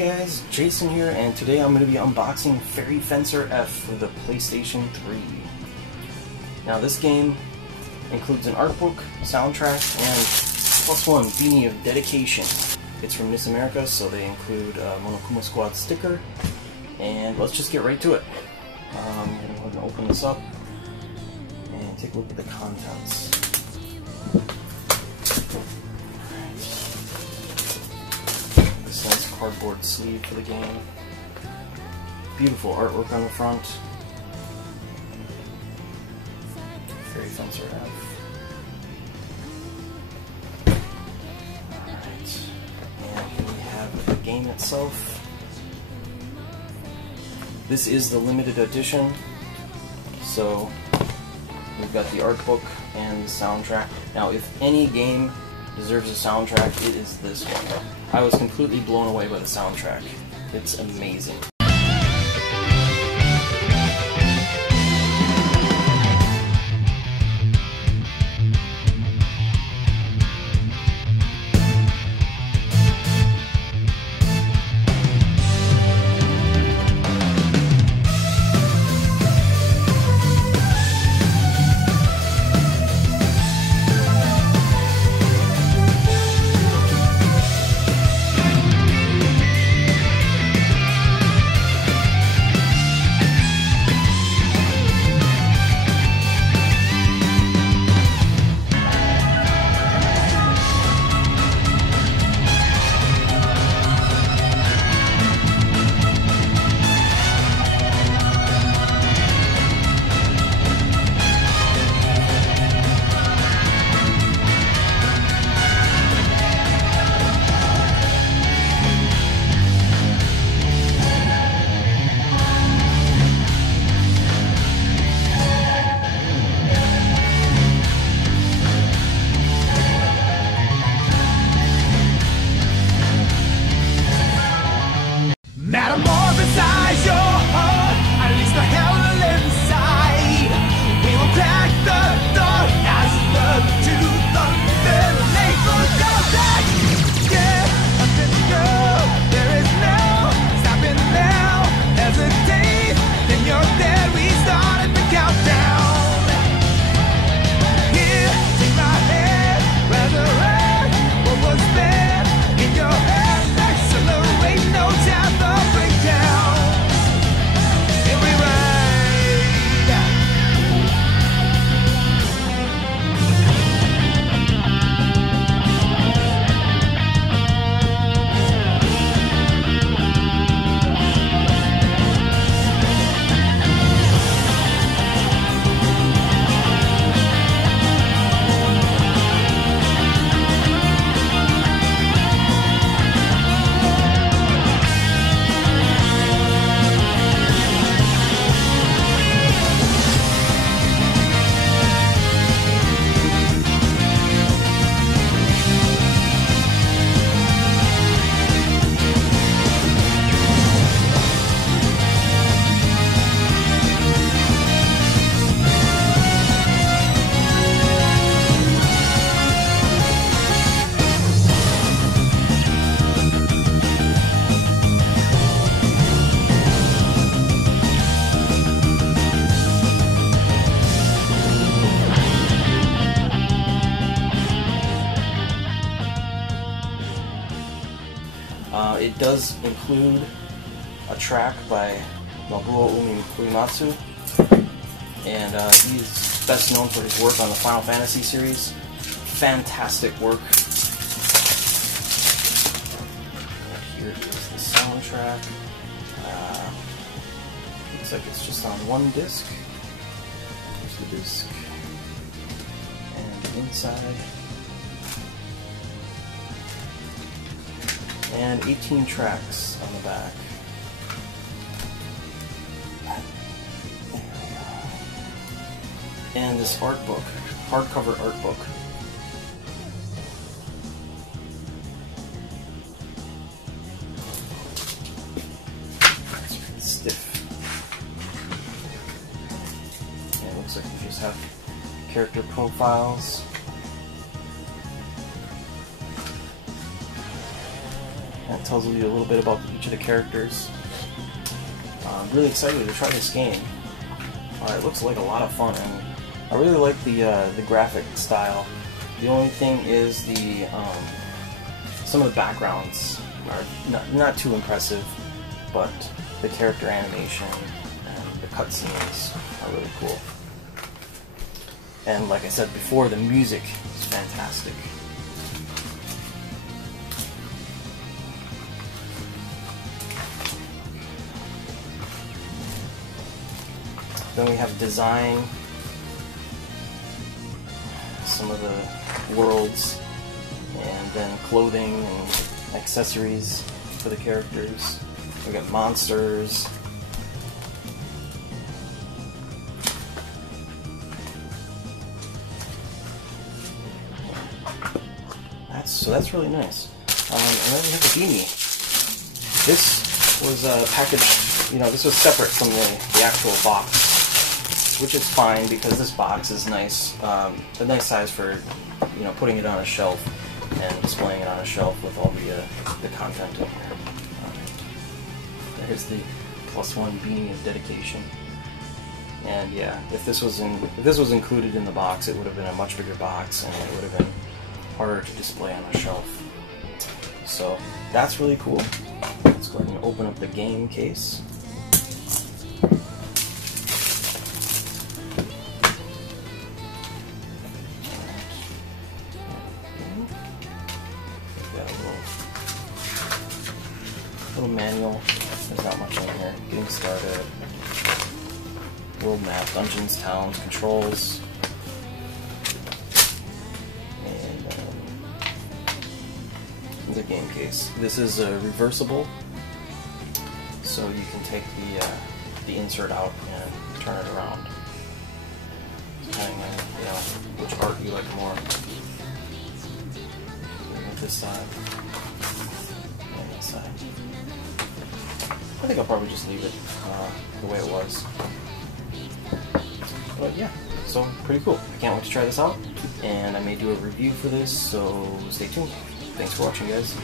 Hey guys, Jason here, and today I'm going to be unboxing Fairy Fencer F for the PlayStation 3. Now this game includes an art book, soundtrack, and +1 Beanie of Dedication. It's from Miss America, so they include a Monokuma Squad sticker, and let's just get right to it. I'm going to go ahead and open this up and take a look at the contents. Nice cardboard sleeve for the game. Beautiful artwork on the front. Fairy Fencer F. Alright. And here we have the game itself. This is the limited edition. So we've got the art book and the soundtrack. Now if any game deserves a soundtrack, it is this one. I was completely blown away by the soundtrack. It's amazing. Metamorphosize your heart, unleash the hell to live inside. We will crack the door as the tooth eliminate the contact. Yeah, up in the girl, there is no stopping now. Hesitate, then you're dead. We started the countdown. Here, take my hand, resurrect what was bad in your head. Accelerate, no time for breakdown. Here we ride. It does include a track by Nobuo Uematsu, and he's best known for his work on the Final Fantasy series. Fantastic work. Here is the soundtrack. Looks like it's just on one disc. Here's the disc. And the inside. And 18 tracks on the back. There we go. And this art book, hardcover art book. It's pretty stiff. And it looks like you just have character profiles. and it tells you a little bit about each of the characters. I'm really excited to try this game. It looks like a lot of fun, and I really like the graphic style. The only thing is the some of the backgrounds are not too impressive, but the character animation and the cutscenes are really cool. And like I said before, the music is fantastic. Then we have design, some of the worlds, and then clothing and accessories for the characters. We got monsters. That's really nice. And then we have the beanie. This was packaged, this was separate from the actual box, which is fine because this box is nice, a nice size for, putting it on a shelf and displaying it on a shelf with all the content in here. There's the +1 beanie of dedication. And yeah, if this was included in the box, it would have been a much bigger box, and it would have been harder to display on a shelf. So that's really cool. Let's go ahead and open up the game case. We've got a little manual. There's not much in here. Getting started. World map, dungeons, towns, controls. The game case. This is reversible, so you can take the insert out and turn it around, depending on which art you like more. With this side and this side. I think I'll probably just leave it the way it was. But yeah, so pretty cool. I can't wait to try this out, and I may do a review for this, so stay tuned. Thanks for watching, guys.